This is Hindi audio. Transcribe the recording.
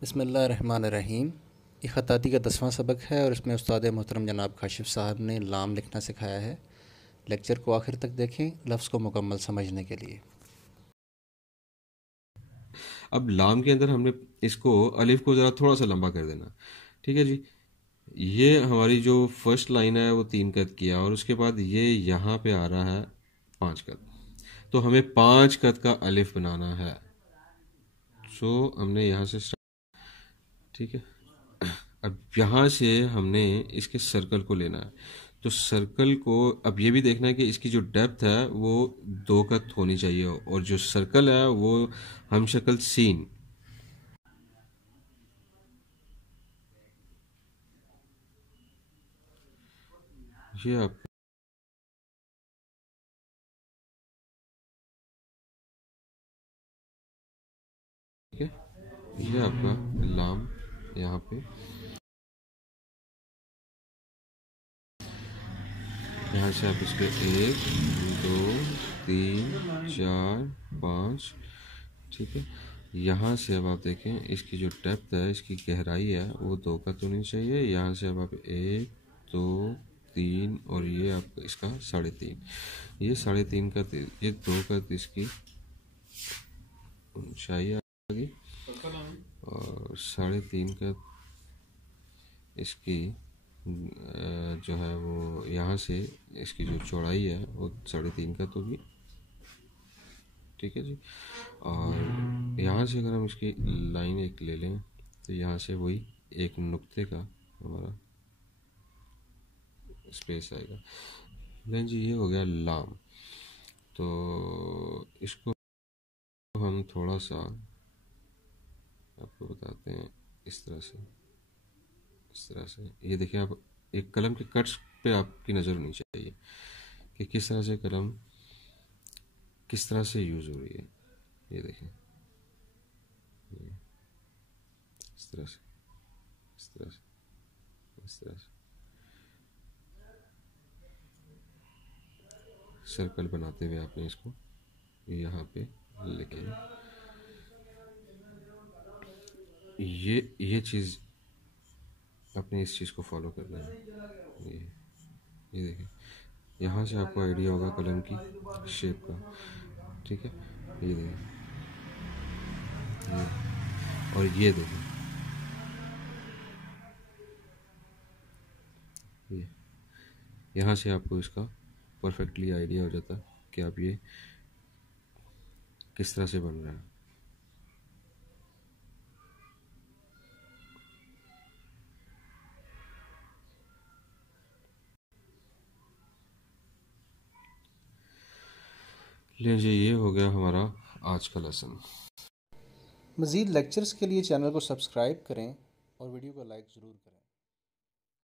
बिस्मिल्लाहिर्रहमानिर्रहीम। ये ख़ताती का 10वां सबक है और इसमें उस्ताद मोहतरम जनाब काशिफ़ साहब ने लाम लिखना सिखाया है। लेक्चर को आखिर तक देखें लफ्ज़ को मुकम्मल समझने के लिए। अब लाम के अंदर हमने इसको अलिफ को ज़रा थोड़ा सा लंबा कर देना। ठीक है जी। ये हमारी जो फर्स्ट लाइन है वो 3 कद की है और उसके बाद ये यहाँ पे आ रहा है 5 कद। तो हमें 5 कद का अलिफ बनाना है। सो हमने यहाँ से ठीक है। अब यहाँ से हमने इसके सर्कल को लेना है। तो सर्कल को अब ये भी देखना है कि इसकी जो डेप्थ है वो 2 कद होनी चाहिए और जो सर्कल है वो हम शक्ल सीन। ये आप ठीक है। ये आपका लाम यहाँ पे यहाँ से आप इसके 1 2 3 4 5 ठीक है। यहाँ से अब आप देखें इसकी जो डेप्थ है इसकी गहराई है वो 2 कद होनी चाहिए। यहाँ से अब आप 1 2 3 और ये आपका इसका 3.5 ये 3.5 कद ये 2 कद इसकी ऊंचाई आ गई और 3.5 कद इसकी जो है वो यहाँ से इसकी जो चौड़ाई है वो 3.5 कद होगी। ठीक है जी। और यहाँ से अगर हम इसकी लाइन एक ले लें तो यहाँ से वही एक नुक्ते का हमारा स्पेस आएगा। देन जी ये हो गया लाम। तो इसको हम थोड़ा सा आपको बताते हैं इस तरह से ये देखिए आप एक कलम के कट्स पे आपकी नज़र होनी चाहिए कि किस तरह से कलम किस तरह से यूज़ हो रही है। ये देखें इस तरह से इस तरह से इस तरह से सर्कल बनाते हुए आपने इसको यहाँ पे लेके ये चीज़ अपने इस चीज़ को फॉलो करना है। ये देखिए यहाँ से आपको आइडिया होगा कलम की शेप का। ठीक है। ये देखिए और ये देखिए ये यहाँ से आपको इसका परफेक्टली आइडिया हो जाता है कि आप ये किस तरह से बन रहा है। लीजिए ये हो गया हमारा आज का लेसन। मज़ीद लेक्चर्स के लिए चैनल को सब्सक्राइब करें और वीडियो को लाइक ज़रूर करें।